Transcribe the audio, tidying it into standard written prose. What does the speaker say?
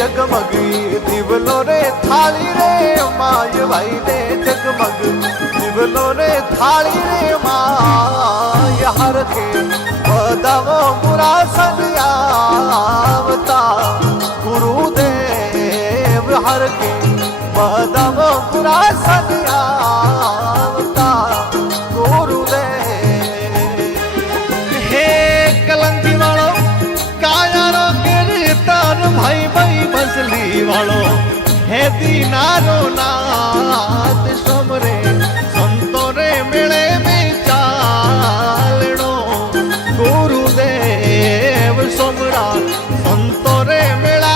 जगमगी दिवलो रे थाली रे माय भाई ने जगमग दिवलो रे थाली रे माय हर के बदावो मुरा सनियावता गुरुदेव हर के बदावो मुरा सनियावता गुरुदेव। हे कलंकी वालो कायारो कीर्तन भाई भाई मछली वालो हे दीनारो नाथ समरे संतो रे मेले में चालणो गुरुदेव समरा संतो रे मेला